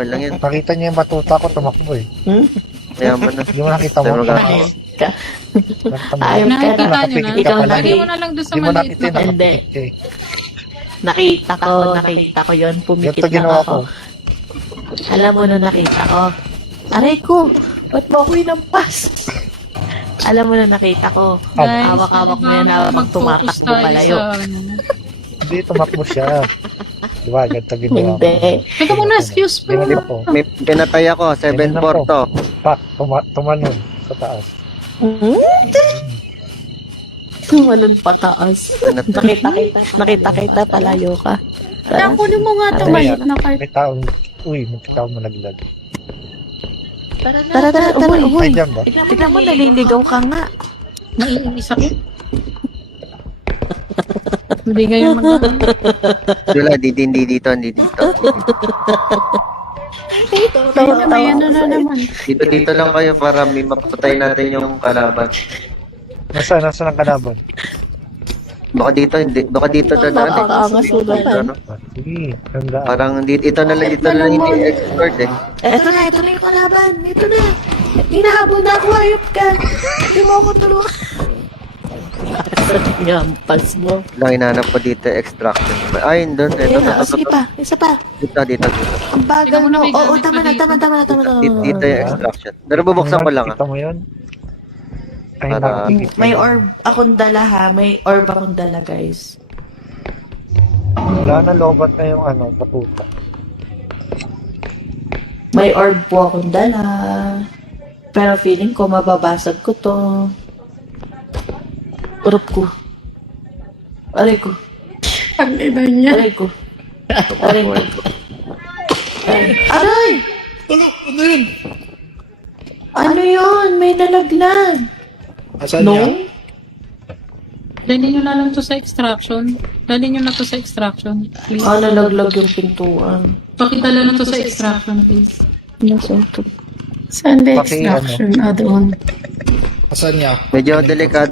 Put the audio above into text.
Okay lang yan. Nakita niya yung batuta ko, tumakbo eh. Mayaman na. Hindi mo nakita mo. Tayo mag- Ayos ka. Nakita mo. Ayos ka Nakikita na. nyo na? Ikaw Lagay mo na lang doon sa Hindi mo maliit nakita na yung Hindi. nakapitik ka eh. Nakita ko yun. Pumikit Ganito lang ginawa ako. ko. Alam mo na nakita ko. Aray ko, ba't mo ako inampas? Alam mo na nakita ko. Guys, Hawak-hawak mo yan, hawak mag-focus tumatakbo tayo palayo. sa ano. Hindi, tumakbo siya. Diba, ganito ginawa ko. Hindi. Teka muna, excuse me. Ginanip ko. May pinatay ako, 7-4 to. Pak, tumalon sa taas. Tumalon pataas. Nakita palayo ka. Kaya kunin mo nga ito, Ano maliit yan? na cart. May taong, may taong malaglag. Tara, uy. Ay, dyan ba? Tignan mo, naliligaw ka nga. Naiinis ako. Hindi ngayon mag-ano. Wala, hindi dito. Kaya may ano na naman. Dito lang kayo para may mapatay natin yung kalaban. Nasaan ang kalaban? Baka dito dadaan eh. Napakaangas mo ba? Ano? Sige, hanggang. Parang ito na lang hindi expert eh. Ito na yung kalaban. Ito na. Hinahabol na ako, ayop ka. Hindi mo ako tulungan. Yampas mo. Lang hinanap ko dito extraction. Ay, doon. Ayun na, sige pa. Isa pa. Dito. Ang bagal Tingnan mo na, mo. may Oo, gamit tama pa na. Dito yung extraction. Pero bubuksan ko lang ah. Kita mo yun? Ay, Para- nakikita May yun. orb akong dala ha. May orb akong dala, guys. Wala na, lobat na yung batuta. May orb po akong dala. Pero feeling ko mababasag ko to. Orb ko. Aray ko. Ang ina niya. Aray ko. Aray ko. Aray! Ano yun? Ano yun? May nalaglag. Asan No? niya? Dali nyo na lang to sa extraction. Dali nyo na to sa extraction, please. Ah, nalaglag yung pintuan. Pakitala na to sa extraction, please. Nasaan to? Saan ba Paki- extraction? Ah, doon. Asan niya? Medyo delikado.